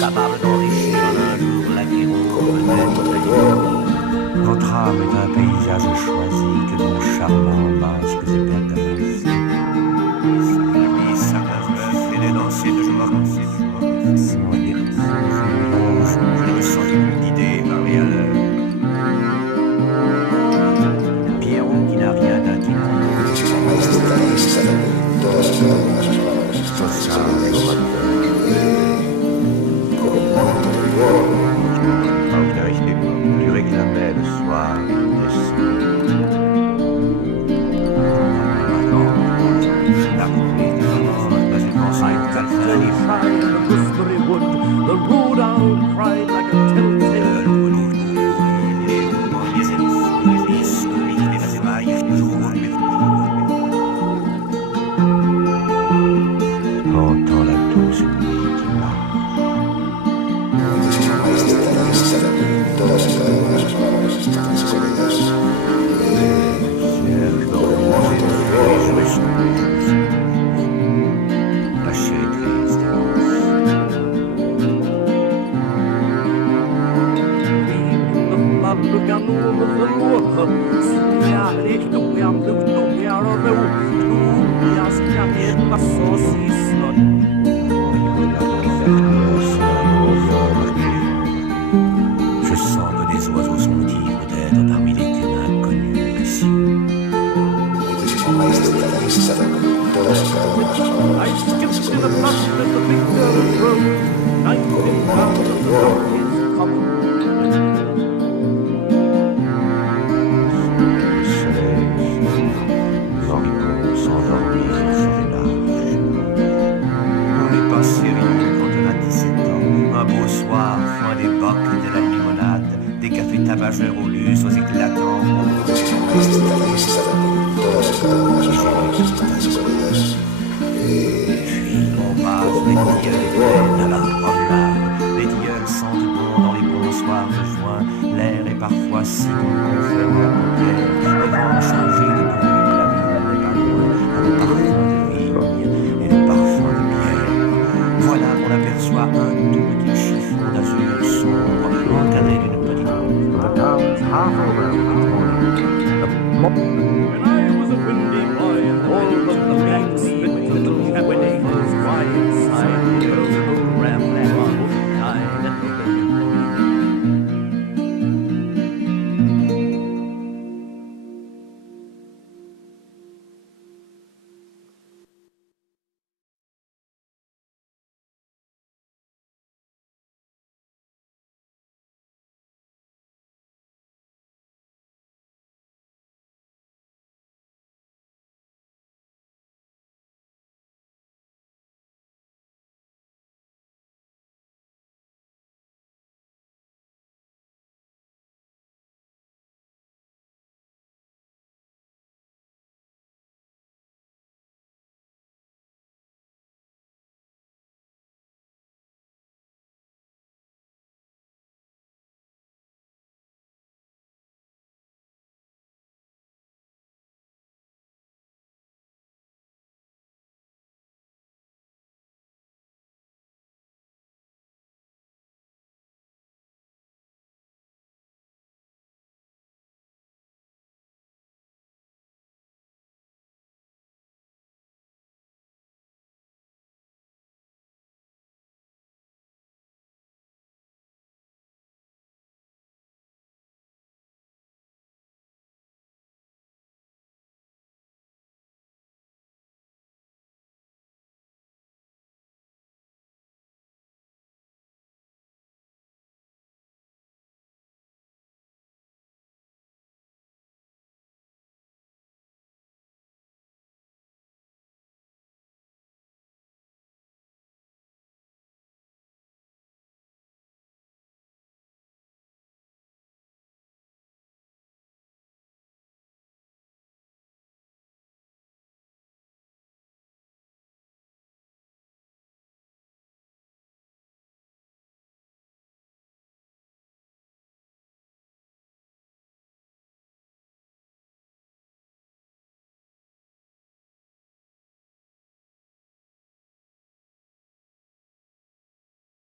Capable d'enrichir un jour l'aviron. Votre âme est un paysage choisi que mon charmant masque et bergamasque. Ça m'a fait des danser de joie. Je me sens guidé par les haleurs. Pierron qui n'a rien d'intimidant. Tu réclamais le soir des sons. The road owl cried like a telltale. Entends la douce nuit qui marche. Lâchez triste. Brukar nog förlåta. Smärigt och jag bloddogar och ro. Jag ska heta så sista. Je sens que des oiseaux sont libres d'être parmi l'écume inconnue ici. I skipped in the flush with the big girl road. 19 pounds of the road is common. On n'est pas sérieux quand on a 17 ans. Un beau soir, fin des bocs et de la limonade, des cafés tabageurs au luxe aux éclatants. Puis on passe les tilleuls là-bas, les tilleuls sentent bon dans les bons soirs de juin. L'air est parfois si bon qu'on ferme la paupière. Le vent chargé de bruit de la ville n'est pas loin, le parfum de vigne et le parfum de bière. Voilà qu'on aperçoit un tout petit chiffon d'azur sombre encadré d'une petite route. The town's half over. When I was a windy boy,